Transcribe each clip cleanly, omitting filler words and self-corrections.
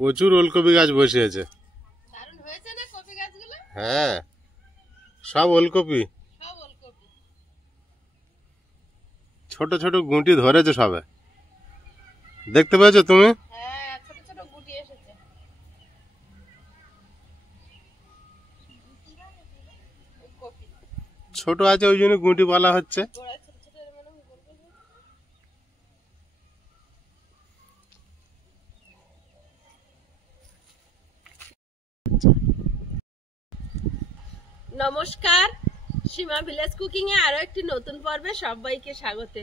প্রচুর ওলকপি গাছ বসিয়েছে। দারুণ হয়েছে না কপি গাছগুলো? হ্যাঁ, সব ওলকপি, সব ওলকপি। ছোট ছোট গুঁটি ধরেছে সবে, দেখতে পেয়েছো তুমি? হ্যাঁ, ছোট ছোট গুটি এসেছে। কপি ছোট আছে ওই জন্য গুঁটি বলা হচ্ছে। গোড়ায় ছোট ছোট এর মানে গোল গোল। নমস্কার, সীমা ভিলেজ কুকিং এ আরো একটি নতুন পর্বে সবাইকে স্বাগত।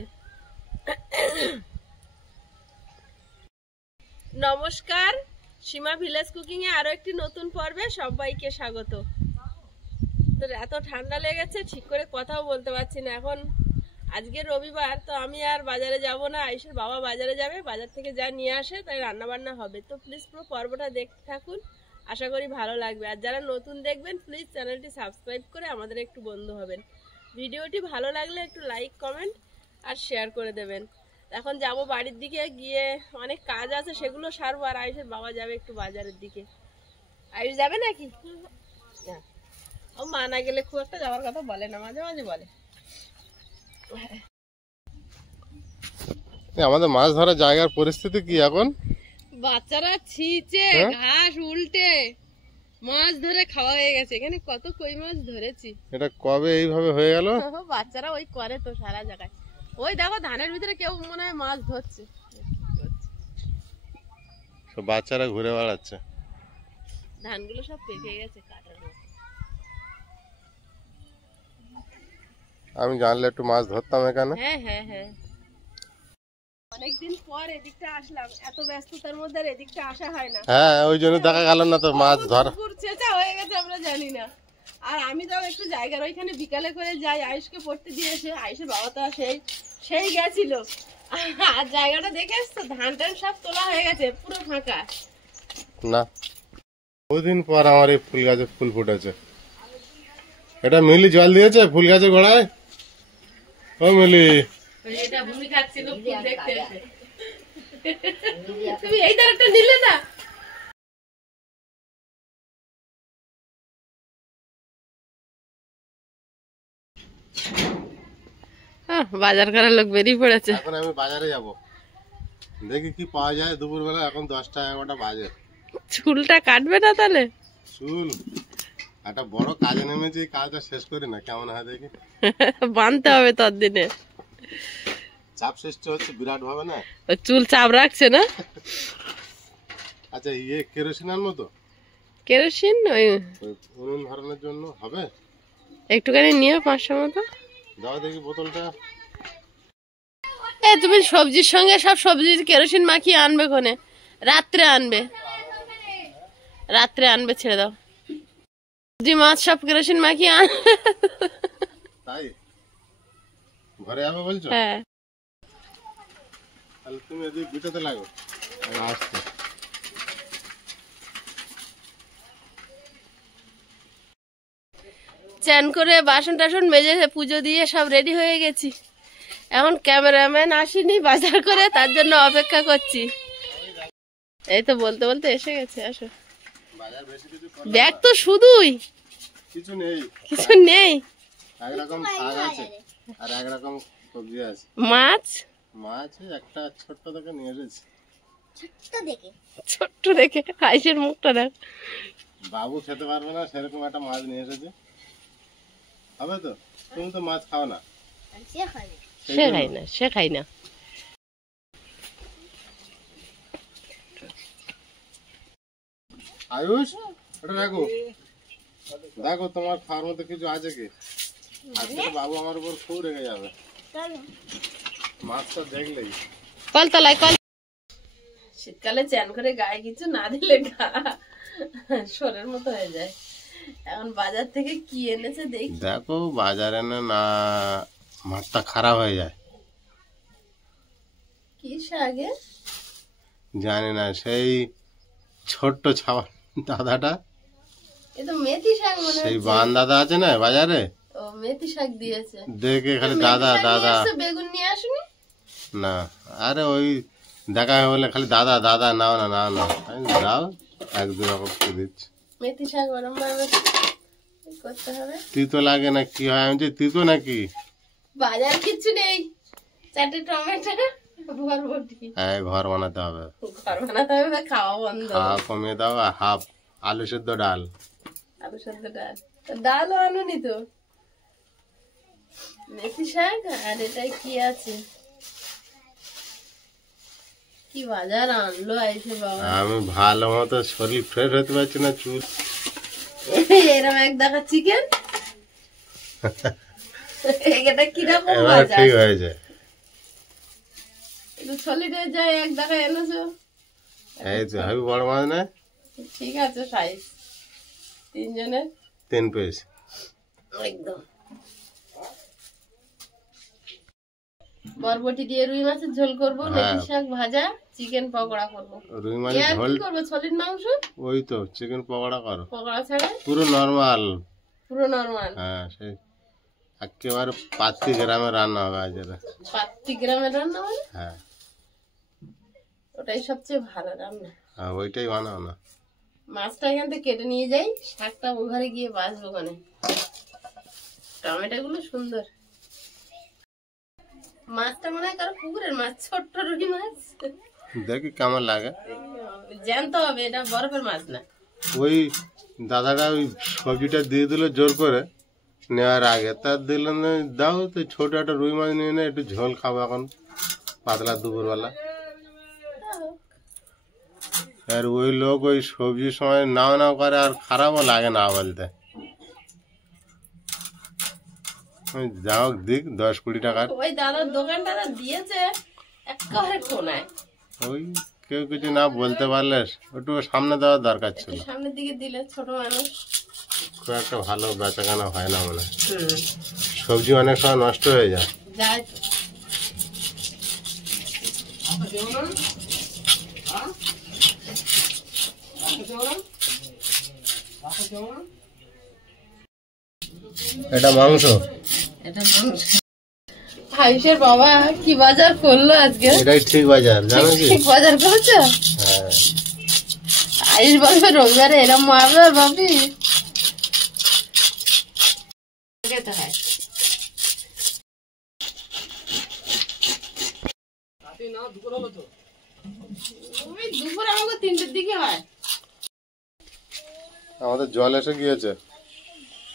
নমস্কার, সীমা ভিলেজ কুকিং এ আরো একটি নতুন পর্বে সবাইকে স্বাগত। তো এত ঠান্ডা লেগেছে, ঠিক করে কথাও বলতে পারছি না। এখন আজকে রবিবার, তো আমি আর বাজারে যাব না, আয়ুষের বাবা বাজারে যাবে, বাজার থেকে যা নিয়ে আসে তাই রান্না বান্না হবে। তো প্লিজ পুরো পর্বটা দেখতে থাকুন, আশা করি ভালো লাগবে। আর যারা নতুন দেখবেন প্লিজ চ্যানেলটি সাবস্ক্রাইব করে আমাদের একটু বন্ধু হবেন। ভিডিওটি ভালো লাগলে একটু লাইক, কমেন্ট আর শেয়ার করে দেবেন। এখন যাব বাড়ির দিকে, গিয়ে অনেক কাজ আছে সেগুলো সারবো, আর আয়ুষের বাবা যাবে একটু বাজারের দিকে। আয়ুষ যাবে নাকি? না, ও মা না গেলে খুব একটা যাওয়ার কথা বলে না, মাঝে মাঝে বলে। আমাদের মাছ ধরার জায়গার পরিস্থিতি কি এখন? বাচ্চারা ছিচে ঘাস উল্টে মাছ ধরে খাওয়া হয়ে গেছে। এখানে কত কই মাছ ধরেছি। এটা কবে এইভাবে হয়ে গেল? বাচ্চারা ওই করে তো সারা জায়গায়। ওই দেখো ধানের ভিতরে কেউ মনে হয় মাছ ধরছে। সব বাচ্চারা ঘুরে বেড়াচ্ছে। ধানগুলো সব পেকে গেছে কাটার মতো। আমি জানলে একটু মাছ ধরতাম এখানে। হ্যাঁ হ্যাঁ হ্যাঁ, অনেকদিন পর এদিকটা আসলাম, এত ব্যস্ততার মধ্যে আর এদিকটা আসা হয় না। হ্যাঁ, ওই জন্য দেখা গেল না তো মাছ ধরা। চেঁচা হয়ে গেছে আমরা জানি না। আর আমি তো একটু জায়গার ওইখানে বিকালে করে যাই, আয়ুষকে পড়তে দিয়েছে। আয়ুষের বাবা তো সেই গেছিল, আর জায়গাটা দেখে এসছো, ধান টান সব তোলা হয়ে গেছে, পুরো ফাঁকা। না, বহুদিন পর আমার এই ফুল গাছে ফুল ফুটেছে। এটা মিলি জল দিয়েছে ফুল গাছের গোড়ায়। ও মিলি, এটা ভূমি খাচ্ছিল ফুল দেখতে এসে। তুমি এই ধারটা নিলে না? বাজার করার লোক বেরিয়ে পড়েছে। এখন আমি বাজারে যাব, দেখি কি পাওয়া যায় দুপুর বেলা। এখন 10টা 11টা বাজে। চুলটা কাটবে না তাহলে? চুল একটা বড় কাজে নেমেছি, কাজটা শেষ করি না কেমন হয় দেখি। বানতে হবে তোর দিনে। চাপ সৃষ্টি হচ্ছে বিরাট ভাবে না? চুল চাপ রাখছে না? আচ্ছা, কেরোসিন আনবো তো? কেরোসিন ওই উনুন ধরানোর জন্য হবে? একটুখানি নিয়ে 500 মতো দাও দেখি বোতলটা। তুমি সবজির সঙ্গে সব সবজি কেরোসিন মাখিয়ে আনবে কোনে? রাত্রে আনবে, ছেড়ে দাও। সবজি মাছ সব কেরোসিন মাখিয়ে তাই ঘরে যাবে বলছো? হ্যাঁ, তাহলে তুমি এদিকে গুটাতে লাগো, আমি আসছি। চান করে বাসন টাসন মেজে পুজো দিয়ে সব রেডি হয়ে গেছি। এখন ক্যামেরাম্যান আসেনি বাজার করে, তার জন্য অপেক্ষা করছি। এই তো বলতে বলতে এসে গেছে। আসো, ব্যাগ তো শুধুই, কিছু নেই। একরকম শাক আছে আর একরকম সবজি আছে। মাছ একটা ছোট্ট থেকে নিয়ে এসেছি। ছোট্ট দেখে আইসের মুখটা দেখ। বাবু খেতে পারবে না সেরকম একটা মাছ নিয়ে এসেছে। হবে তো? তুমি তো মাছ খাও না। সে খাই না। আয়ুষ, এটা দেখো তোমার খাওয়ার মতো কিছু আছে কি? আজকে বাবু আমার উপর খুব রেগে যাবে মাছটা দেখলেই। শীতকালে চ্যান করে গায়ে কিছু না দিলে গা সরের মতো হয়ে যায়। এখন বাজার থেকে কি এনেছে দেখি। দেখো, বাজারে না মাছটা খারাপ হয়ে যায়। কি শাকে? জানি না, সেই ছোট্ট ছাওয়া দাদাটা। এ তো মেথি শাক মনে হচ্ছে। সেই বান দাদা আছে না বাজারে, ও মেথি শাক দিয়েছে। দেখে খালি দাদা। বেগুন নিয়ে আসুনি? না, আরে ওই দেখা হলে খালি দাদা দাদা নাও না নাও না, আমি দাও এক দু রকম করে দিচ্ছি। মেথি শাক গরম ভাবে করতে হবে। তিতো লাগে না কি হয়, আমি যে তিতো নাকি? বাজার কিছু নেই, 4টে টমেটো, বরবটি। হ্যাঁ ঘর বানাতে হবে, ঘর বানাতে হবে না, খাওয়া বন্ধ। খাওয়া কমিয়ে দাও। আর হাফ আলু সেদ্ধ ডাল। আলু সেদ্ধ ডাল, ডালও আনুনি তো। মেথি শাক আর এটাই কি আছে, কি বাজার আনলো আইসে বাবা। আমি ভালো মতো শরীর ফ্রেশ হতে পারছি না, চুল এরকম এক দেখা চিকেন, এটা কিরকম এবার বাজার। ঠিক হয়েছে। একটু সলিডে যায় এক দেখা এনেছো। এই তো আমি বড় মাছ না, ঠিক আছে সাইজ 3 জনের 3 পিস একদম। বরবটি দিয়ে রুই মাছের ঝোল করবো, মেথি শাক ভাজা, চিকেন পকোড়া করবো। রুই মাছের ঝোল করবো সলিড মাংস, ওই তো চিকেন পকোড়া করো, পকোড়া ছাড়া পুরো নরমাল। পুরো নরমাল। হ্যাঁ সেই একেবারে 5 গ্রামে রান্না হবে আজ এটা। 5 গ্রামের রান্না মানে হ্যাঁ ওটাই সবচেয়ে ভালো রান্না। হ্যাঁ ওইটাই বানাও না। মাছটা এখান থেকে কেটে নিয়ে যাই, শাকটা ওখানে গিয়ে বাছবো। ওখানে টমেটো গুলো সুন্দর। মাছটা মনে হয় কারো পুকুরের মাছ, ছোট্ট রুই মাছ। দেখি কেমন লাগে, জ্যান্ত হবে, এটা বরফের মাছ না। ওই দাদাটা ওই সবজিটা দিয়ে দিল জোর করে নেওয়ার আগে, তার দিল না দাও তো ছোট একটা রুই মাছ নিয়ে নে, একটু ঝোল খাবো এখন পাতলা দুপুরবেলা। আর ওই লোক ওই সবজির সময় নাও নাও করে, আর খারাপও লাগে না বলতে। যাও দিক 10-20 টাকার, ওই দাদার দোকানটা দিয়েছে একেবারে কোনায়। ওই কেউ কিছু না বলতে পারলে একটু সামনে দেওয়ার দরকার ছিল। সামনের দিকে দিলে ছোট মানুষ, খুব একটা ভালো বেচাকেনা হয় না মনে হয়। সবজি অনেক সময় নষ্ট হয়ে যায়। যায় এটা মাংস, এটা মাংস। আয়ুষের বাবা কি বাজার করলো আজকে, এটাই ঠিক বাজার জানো কি? ঠিক বাজার করেছে। হ্যাঁ আয়ুষ বলবে রবিবারে এরম মারবে ভাবি। দুপুর আমাকে 3টের দিকে হয়। আমাদের জল এসে গিয়েছে।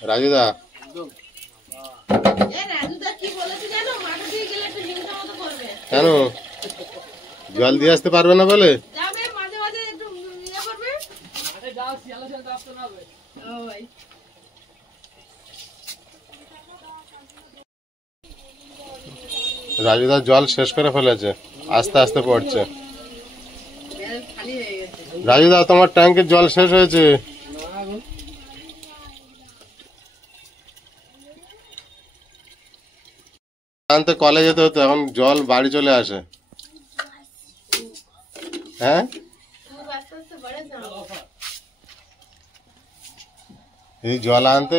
রাজুদা রাজুদা কি বলেছে জানো, মাঠে দিয়ে গেলে একটু হিংসা মতো করবে। কেন জল দিয়ে আসতে পারবে না বলে? যাবে মাঝে মাঝে একটু ইয়ে করবে। ওই রাজুদা জল শেষ করে ফেলেছে, আস্তে আস্তে পড়ছে। খালি হয়ে গেছে। রাজুদা তোমার ট্যাঙ্কের জল শেষ হয়েছে। আনতে কলে যেতে হতো, এখন জল বাড়ি চলে আসে। হ্যাঁ খুব আস্তে আস্তে বাড়ে যাও। এই জল আনতে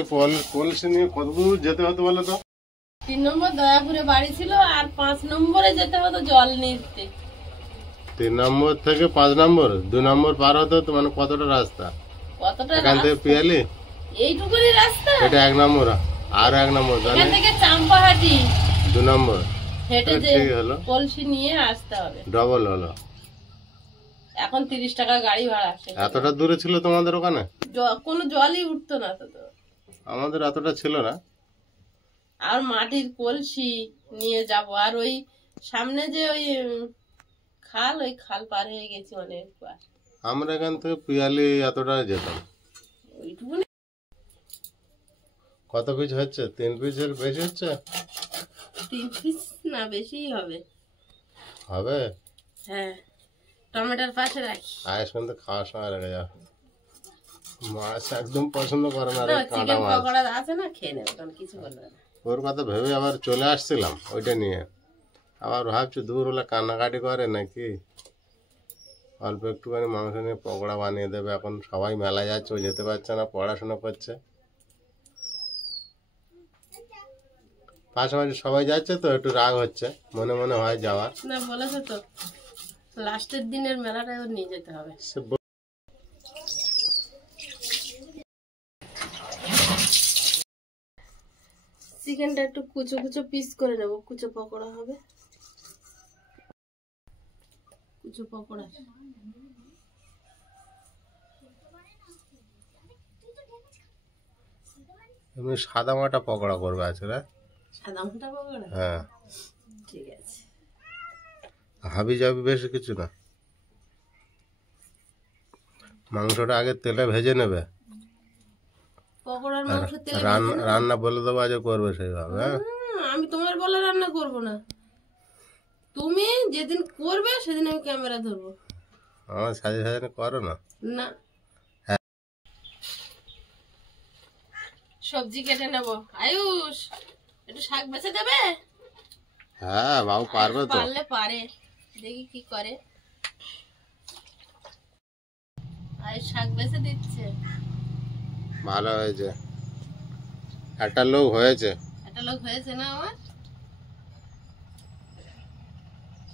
কলসি নিয়ে কত দূর যেতে হতো বলো তো? 3 নম্বর দয়াপুরে বাড়ি ছিল, আর 5 নম্বরে যেতে হতো জল নিতে। 3 নম্বর থেকে 5 নম্বর 2 নম্বর পার হতে হতো, মানে কতটা রাস্তা কতটা এখান থেকে পিয়ালি? এইটুকুনি রাস্তা। এটা 1 নম্বর, আর 1 নম্বর এখান জানে থেকে চাম্পাহাটি 2 নম্বর, হেঁটে যে ঠিক হলো, কলসি নিয়ে আসতে হবে। ডবল হলো। এখন 30 টাকা গাড়ি ভাড়া। এতটা দূরে ছিল তোমাদের ওখানে? কোনো জলই উঠতো না তো। আমাদের এতটা ছিল না। আর মাটির কলসি নিয়ে যাব, আর ওই সামনে যে ওই খাল, ওই খাল পার হয়ে গেছি অনেকবার। আমরা এখান থেকে পিয়ালি এতটা যেতাম। ওইটুকু কত পিস হচ্ছে? 3 পিসের বেশি হচ্ছে? 3 পিস না, বেশিই হবে। হবে? হ্যাঁ, টমেটোর পাশে রাখি। আয়েস কিন্তু খাওয়ার সময় রেখে যাও। মাছ একদম পছন্দ করে না রে, কাঁটা চিকেন মাছ। পকোড়া আছে না, খেয়ে নেবে, কারণ কিছু বলবে না। ওর কথা ভেবে আবার চলে আসছিলাম ওইটা নিয়ে। আবার ভাবছি দূর হলে কান্নাকাটি করে নাকি, অল্প একটুখানি মাংস নিয়ে পকোড়া বানিয়ে দেবে। এখন সবাই মেলায় যাচ্ছে, ও যেতে পারছে না, পড়াশোনা করছে। পাশাপাশি সবাই যাচ্ছে তো একটু রাগ হচ্ছে, মনে মনে হয় যাওয়ার। না বলেছে তো, লাস্টের দিনের মেলাটা এবার নিয়ে যেতে হবে। চিকেনটা একটু কুচো কুচো পিস করে নেবো, কুচো পকোড়া হবে। কুচো পকোড়া এমনি সাদা মাটা পকোড়া করবে আছে রে? সাদা মাটা পকোড়া, হ্যাঁ ঠিক আছে। হাবি যাবি বেশি কিছু না, মাংসটা আগে তেলে ভেজে নেবে, পকোড়ার মাংস তেলে রান্না বলে দেবো আজ করবে সেইভাবে। হ্যাঁ আমি তোমার বলে রান্না করব না, তুমি যেদিন করবে সেদিন আমি ক্যামেরা ধরবো। আমার সাজে সাজানো করো না। না, সবজি কেটে নেব। আয়ুষ একটু শাক বেছে দেবে? হ্যাঁ বাবু পারবে তো, পারলে পারে, দেখি কি করে। আয়ুষ শাক বেছে দিচ্ছে। ভালো হয়েছে, একটা লোক হয়েছে। একটা লোক হয়েছে না আমার?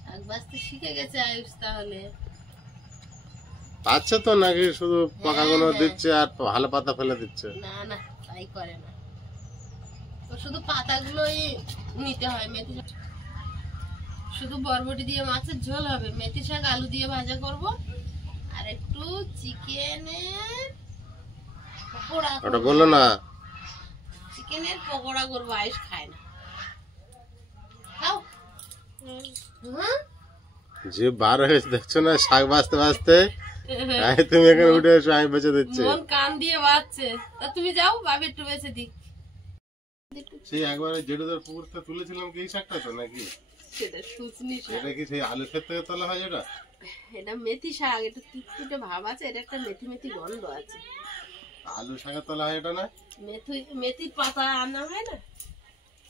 শাক বাছতে শিখে গেছে আয়ুষ তাহলে। পাচ্ছে তো নাকি শুধু পাকাগুলো দিচ্ছে আর ভালো পাতা ফেলে দিচ্ছে? না না, তাই করে না, তো শুধু পাতাগুলোই নিতে হয়। মেথি শাক শুধু বরবটি দিয়ে মাছের ঝোল হবে, মেথি শাক আলু দিয়ে ভাজা করব, আর একটু চিকেনের পকোড়া। ওটা বললো না, চিকেনের পকোড়া করবো। আয়ুষ খায় না। খাও। হ্যাঁ যে বার হয়েছে দেখছো না শাক বাঁচতে বাঁচতে, তুমি এখানে উঠে এসো, আমি বেঁচে দিচ্ছি। মন কান দিয়ে বাজছে, তা তুমি যাও, বাবা একটু বেঁচে দিক। সেই একবার জেঠুদের পুকুর থেকে তুলেছিলাম কি শাকটা তো নাকি? সেটা সুচনি শাক। এটা কি সেই আলু ক্ষেত থেকে তোলা হয়? এটা এটা মেথি শাক, এটা তিতকুটে ভাব আছে, এটা একটা মেথি মেথি গন্ধ আছে। আলু শাকে তোলা হয় এটা না? মেথির পাতা আনা হয় না,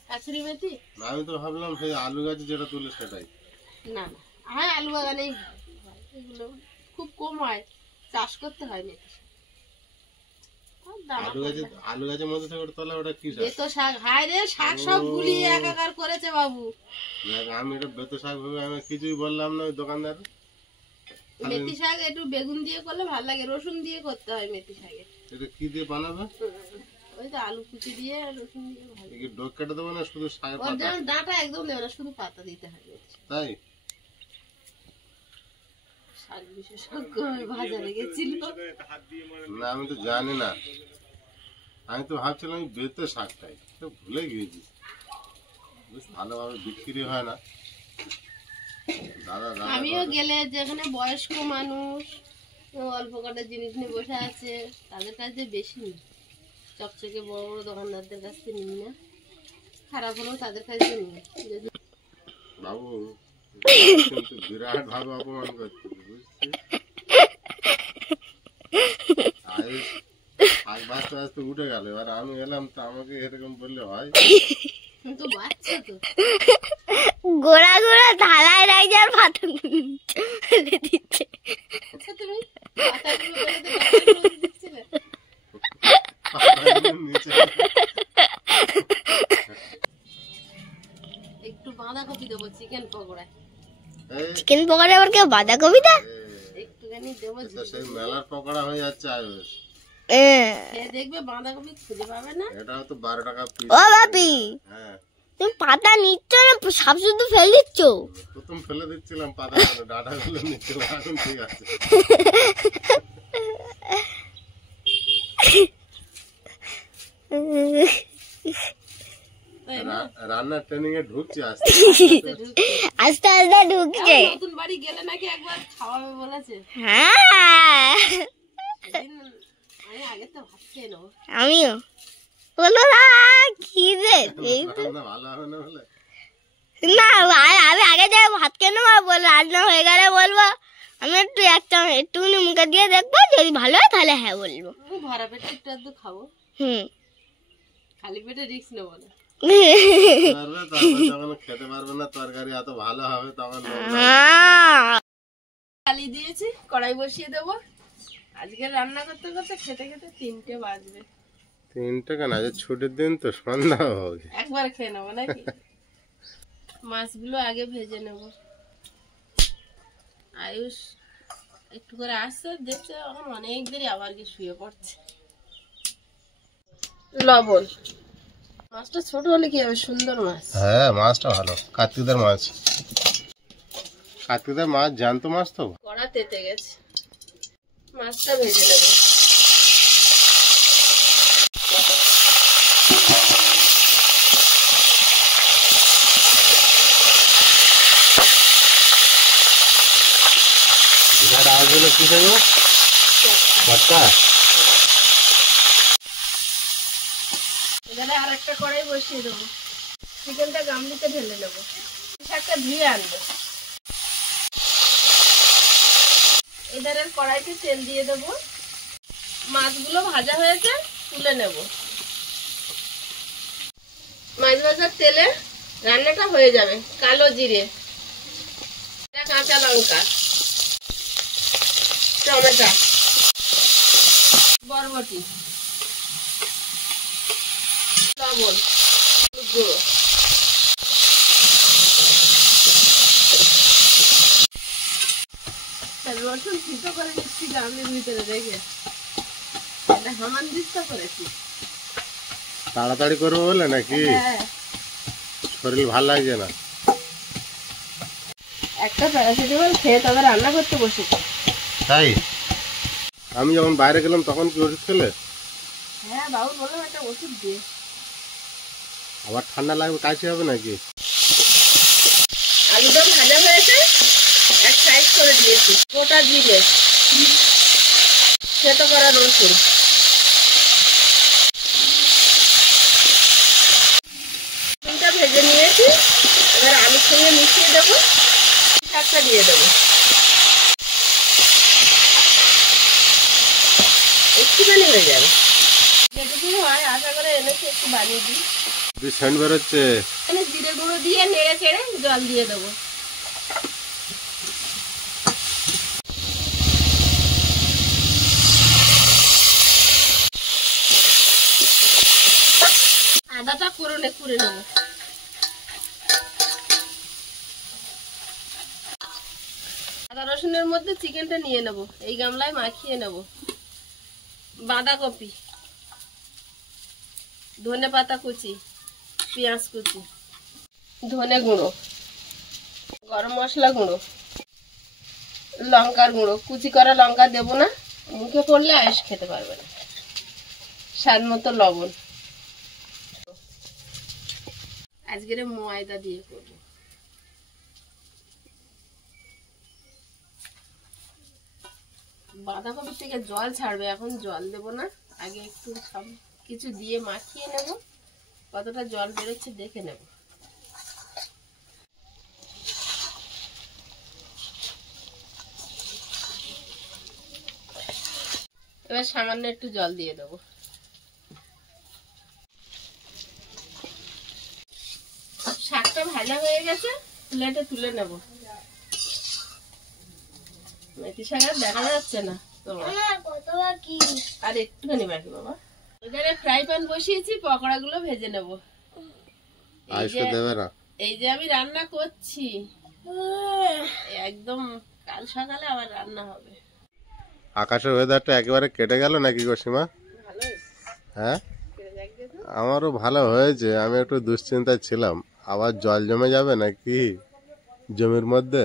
কাছুরি মেথি। আমি তো ভাবলাম সেই আলু গাছে যেটা তুলে সেটাই। না না, হ্যাঁ আলু বাগানেই হয়, এগুলো খুব কম হয়, চাষ করতে হয় মেথি শাক। আলু গাছের মধ্যে থেকে ওটা তোলা, ওটা কি শাক? বেতো শাক। হায় রে, শাক সব গুলিয়ে একাকার করেছে বাবু। আমি এটা বেতো শাক ভেবে আমি কিছুই বললাম না ওই দোকানদার। মেথি শাক একটু বেগুন দিয়ে করলে ভালো লাগে, রসুন দিয়ে করতে হয় মেথি শাকে। এটা কি দিয়ে বানাবে? ওই তো আলু কুচি দিয়ে রসুন দিয়ে ভালো। কি ডোক কেটে দেবো না শুধু শাকের ওর পাতা? যেমন ডাঁটা একদম দেবে না, শুধু পাতা দিতে হয়। তাই শাক বিশেষজ্ঞ বাজারে গেছিল না, আমি তো জানি না, আমি তো ভাবছিলাম বেতো শাকটাই, তো ভুলে গিয়েছি। ভালোভাবে বিক্রি হয় না দাদা। আমিও গেলে যেখানে বয়স্ক মানুষ অল্প কটা জিনিস নিয়ে বসে আছে, তাদের কাছে বেশি নিই, চকচকে বড় বড় দোকানদারদের কাছ থেকে নিই না, খারাপ হলেও তাদের কাছে নিই। বাবু কিন্তু বিরাট ভাবে অপমান করছে, বুঝছি। আয়ুষ শাক বাঁচতে বাঁচতে উঠে গেল, এবার আমি এলাম তো আমাকে এরকম বললে হয়? তো বাচ্চা তো গোড়া গোড়া থালায় রাখছে আর পাতা ফেলে দিচ্ছে। আচ্ছা, তুমি পাতাগুলো ফেলে দিয়ে পাতাগুলো দিচ্ছিলে? একটু বাঁধাকপি দেবো চিকেন পকোড়ায়। চিকেন পকোড়া আবার কেউ বাঁধাকপি দেয়? একটুখানি দেবো, সেই মেলার পকোড়া হয়ে যাচ্ছে আয়ুষ। সে দেখবে বাঁধাকপি খুঁজে পাবে না। এটা হয়তো 12 টাকা পিস। ও বাপি, হ্যাঁ তুমি পাতা নিচ্ছ না সব শুধু ফেলে দিচ্ছ? প্রথম ফেলে দিচ্ছিলাম পাতা, ডাটা গুলো নিচ্ছিলাম, এখন ঠিক আছে। রান্নার ট্রেনিং এ ঢুকছি আস্তে আস্তে আস্তে ঢুকছে। নতুন বাড়ি গেলে নাকি একবার খাওয়াবে বলেছে। হ্যাঁ আমি আগে তো ভাত খেয়ে নেবো। আমিও বলো না খিদে ভালো হবে না বলে না, আমি আগে যাই ভাত খেয়ে নেবো, বল রান্না হয়ে গেলে বলবো। আমি একটুখানি মুখে দিয়ে দেখবো, যদি ভালো হয় তাহলে হ্যাঁ বলবো। ভরা পেটে একটু আধটু খাবো, খালি পেটে রিস্ক নেবো না। যখন খেতে পারবে না, তরকারি এত ভালো হবে তখন খালি দিয়েছি, কড়াই বসিয়ে দেবো। আজকে রান্না করতে করতে খেতে খেতে 3টে বাজবে। 3টে কেন, আজ ছুটির দিন তো, সন্ধ্যা হবে। একবার খেয়ে নেবো নাকি? মাছগুলো আগে ভেজে নেবো। আয়ুষ একটু করে আসছে, দেখছে এখন অনেক দেরি, আবার গিয়ে শুয়ে পড়ছে। লবণ, মাছটা ছোট হলে কি হবে, সুন্দর মাছ। হ্যাঁ মাছটা ভালো, কার্তিকদের মাছ। কার্তিকদের মাছ জ্যান্ত মাছ তো। কড়া তেতে গেছে, মাছটা ভেজে নেব। কি দেবো? এখানে আর একটা কড়াই বসিয়ে দেবো, চিকেনটা গামলিতে ঢেলে নেবো, শাকটা ধুয়ে আনবো। এধারের কড়াইতে তেল দিয়ে দেবো, মাছগুলো ভাজা হয়েছে তুলে নেব। মাছ ভাজার তেলে রান্নাটা হয়ে যাবে। কালো জিরে, কাঁচা লঙ্কা, টমেটো, বরবটি, লবণ, হলুদ গুঁড়ো, রসুন সিদ্ধ করে নিচ্ছি গামলির ভিতরে রেখে, এটা হামানদিস্ত করেছি। তাড়াতাড়ি করবো বলে নাকি? হ্যাঁ, শরীর ভালো লাগছে না। একটা প্যারাসিটামল খেয়ে তবে রান্না করতে বসেছি। তাই আমি যখন বাইরে গেলাম তখন কি ওষুধ খেলে? হ্যাঁ, বাবু বললাম একটা ওষুধ দিয়ে। আবার ঠান্ডা লাগবে, কাশি হবে নাকি? আলুটা ভাজা হয়েছে, এক সাইড করে দিয়েছি। গোটা জিরে, থেতো করা রসুন, রসুনটা ভেজে নিয়েছি। এবার আলুর সঙ্গে মিশিয়ে দেবো, শাকটা দিয়ে দেবো। একটুখানি হয়ে যাবে, যেটুকু হয় আশা করে এনেছি, একটু বানিয়ে দিই। সেন্ট বেরোচ্ছে। এখানে জিরে গুঁড়ো দিয়ে নেড়ে চেড়ে জল দিয়ে দেবো। আদাটা করে নেব। আদা রসুনের মধ্যে চিকেনটা নিয়ে নেব, এই গামলায় মাখিয়ে নেব। বাঁধাকপি, ধনে পাতা কুচি, পেঁয়াজ কুচি, ধনে গুঁড়ো, গরম মশলা গুঁড়ো, লঙ্কার গুঁড়ো। কুচি করা লঙ্কা দেবো না, মুখে পড়লে আয়ুষ খেতে পারবে না। স্বাদ মতো লবণ। আজকের ময়দা দিয়ে করবো। বাঁধাকপি থেকে জল ছাড়বে, এখন জল দেব না, আগে একটু সব কিছু দিয়ে মাখিয়ে নেব। কতটা জল বেরোচ্ছে দেখে নেব। এবার সামান্য একটু জল দিয়ে দেবো। শাকটা ভাজা হয়ে গেছে, প্লেটে তুলে নেব। মেথি শাক আর দেখা যাচ্ছে না তোমার, আর একটুখানি বাকি বাবা। এখানে ফ্রাই প্যান বসিয়েছি, পকোড়াগুলো ভেজে নেব। এই যে আমি রান্না করছি, একদম কাল সকালে আবার রান্না হবে। আকাশের ওয়েদারটা একেবারে কেটে গেল নাকি গো সীমা? ভালো, হ্যাঁ আমারও ভালো হয়েছে। আমি একটু দুশ্চিন্তায় ছিলাম, আবার জল জমে যাবে নাকি জমির মধ্যে।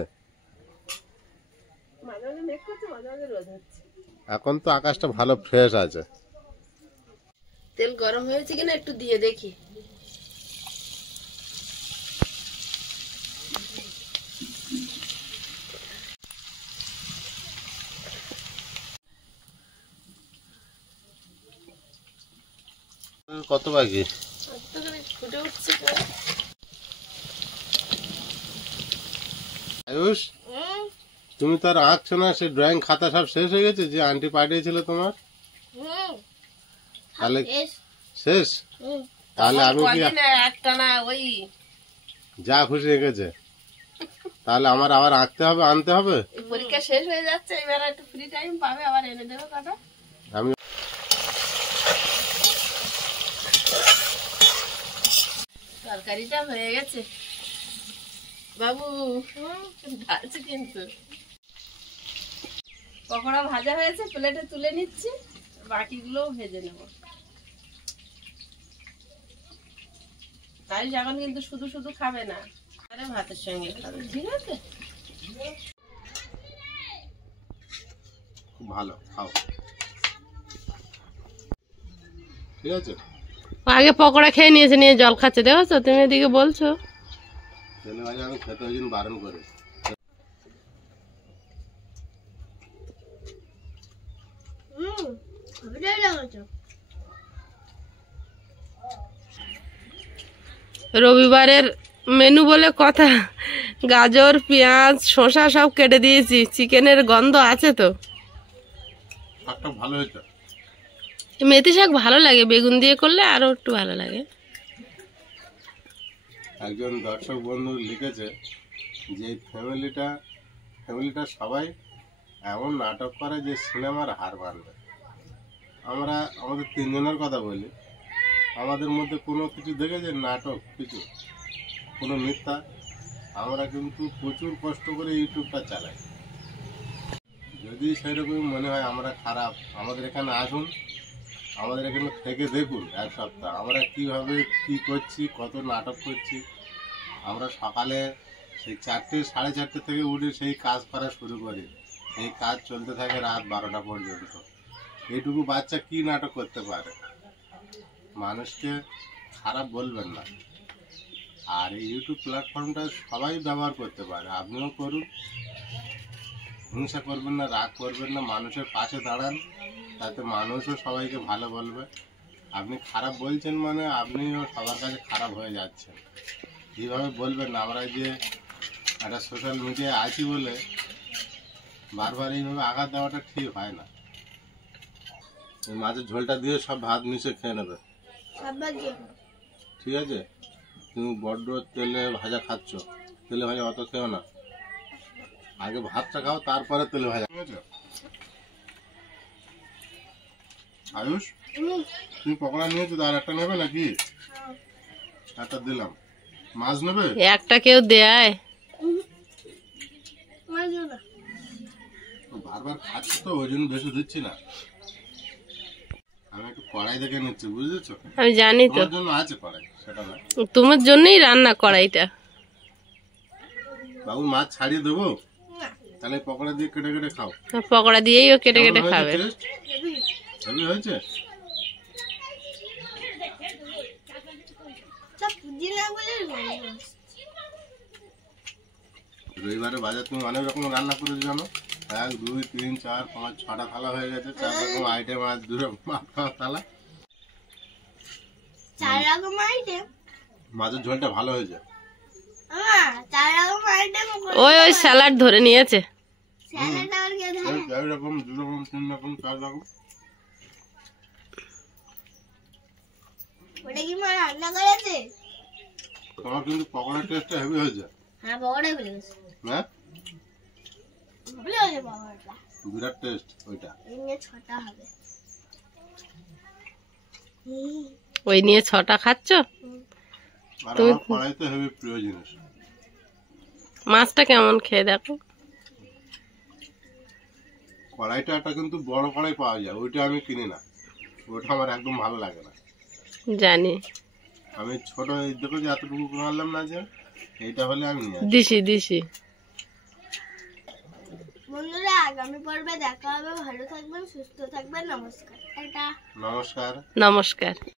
এখন তো আকাশটা ভালো ফ্রেশ আছে। তেল গরম হয়েছে কিনা একটু দিয়ে দেখি। কত বাকি? ফুটে উঠছে। আয়ুষ, তুমি তো আর আঁকছো না, সেই ড্রয়িং খাতা সব শেষ হয়ে গেছে যে আন্টি পাঠিয়েছিল তোমার? তাহলে শেষ? তাহলে আমি কি একটা না ওই যা খুশি রেখেছে, তাহলে আমার আবার আঁকতে হবে, আনতে হবে। পরীক্ষা শেষ হয়ে যাচ্ছে, এবার একটু ফ্রি টাইম পাবে, আবার এনে দেবে কটা। আমি তরকারিটা হয়ে গেছে বাবু, ঢালছে কিন্তু। পকোড়া ভাজা হয়েছে, প্লেটে তুলে নিচ্ছি, বাকিগুলোও ভেজে নেব। তাই এখন কিন্তু শুধু শুধু খাবে না, আরে ভাতের সঙ্গে খাবে, ঠিক আছে? খুব ভালো, খাও, ঠিক আছে। আগে পকোড়া খেয়ে নিয়েছে, নিয়ে জল খাচ্ছে, দেখেছো? তুমি এদিকে বলছো তেলে ভাজা আমি খেতে ওই জন্য বারণ করে। রবিবারের মেনু বলে কথা, গাজর, পেঁয়াজ, শসা সব কেটে দিয়েছি। চিকেনের গন্ধ আছে তো। শাকটা ভালো হয়েছে। মেথি শাক ভালো লাগে, বেগুন দিয়ে করলে আরো একটু ভালো লাগে। একজন দর্শক বন্ধু লিখেছে যে ফ্যামিলিটা সবাই এমন নাটক করে যে সিনেমার হার মানবে। আমরা আমাদের তিনজনের কথা বলি, আমাদের মধ্যে কোনো কিছু দেখেছে নাটক, কিছু কোনো মিথ্যা? আমরা কিন্তু প্রচুর কষ্ট করে ইউটিউবটা চালাই। যদি সেরকম মনে হয় আমরা খারাপ, আমাদের এখানে আসুন, আমাদের এখানে থেকে দেখুন এক সপ্তাহ আমরা কিভাবে কি করছি, কত নাটক করছি। আমরা সকালে সেই 4টে, 4:30 থেকে উঠে সেই কাজ করা শুরু করি, এই কাজ চলতে থাকে রাত 12টা পর্যন্ত। এইটুকু বাচ্চা কি নাটক করতে পারে? মানুষকে খারাপ বলবেন না। আর এই ইউটিউব প্ল্যাটফর্মটা সবাই ব্যবহার করতে পারে, আপনিও করুন। হিংসা করবেন না, রাগ করবেন না, মানুষের পাশে দাঁড়ান, তাতে মানুষও সবাইকে ভালো বলবে। আপনি খারাপ বলছেন মানে আপনিও সবার কাছে খারাপ হয়ে যাচ্ছেন। এইভাবে বলবেন না। আমরা যে একটা সোশ্যাল মিডিয়ায় আছি বলে বারবার এইভাবে আঘাত দেওয়াটা ঠিক হয় না। এই মাছের ঝোলটা দিয়ে সব ভাত মিশে খেয়ে নেবে, ঠিক আছে? তুমি বড্ড তেলে ভাজা খাচ্ছ, তেলে ভাজা অত খেও না। আগে ভাতটা খাও, তারপরে তেলে ভাজা, ঠিক আছে? আয়ুষ, তুমি পকোড়া নিয়েছো, আর একটা নেবে নাকি? একটা দিলাম। মাছ নেবে? একটা কেউ দেয়? বারবার খাচ্ছি তো, ওই জন্য বেশি দিচ্ছি না। আমি একটু কড়াই দেখে নিচ্ছি, বুঝেছো? আমি জানি তো, তোমার জন্য আছে কড়াই, সেটা না। তোমার জন্যই রান্না কড়াইটা। বাবু মাছ ছাড়িয়ে দেবো, তাহলে পকোড়া দিয়ে কেটে কেটে খাও। পকোড়া দিয়েই ও কেটে কেটে খাবে। হেভি হয়েছে? রবিবারে বাজার তুমি অনেক রকম রান্না করে জানো। 1, 2, 3, 4, 5, 6টা থালা হয়ে গেছে, 4 রকম আইটেম, আর 2 রকম থালা, 4 রকম আইটেম। মাছের ঝোলটা ভালো হয়েছে। 4 রকম আইটেম। ওই স্যালাড ধরে নিয়েছে। স্যালাড আর কি ধরে? 4 রকম, 2 রকম, 3 রকম, 4 রকম। ওটা কি মা রান্না করেছে? তোমার কিন্তু পকোড়ার টেস্টটা হেভি হয়েছে। হ্যাঁ, পকোড়া ভুলে গেছে। হ্যাঁ, ভুলে গেছে পকোড়াটা। বিরাট টেস্ট ওইটা। এই নিয়ে 6টা হবে। ওই নিয়ে 6টা খাচ্ছ? আর আমার কড়াইতে হেভি প্রিয় জিনিস। মাছটা কেমন খেয়ে দেখো। কড়াইটা একটা কিন্তু বড় কড়াই পাওয়া যায়, ওইটা আমি কিনি না, ওটা আমার একদম ভালো লাগে না। জানি, আমি ছোট দেখো যে এতটুকু মারলাম না, যে এইটা হলে আমি নিয়ে আসি। দিশি। বন্ধুরা, আগামী পর্বে দেখা হবে। ভালো থাকবেন, সুস্থ থাকবেন। নমস্কার। নমস্কার। নমস্কার।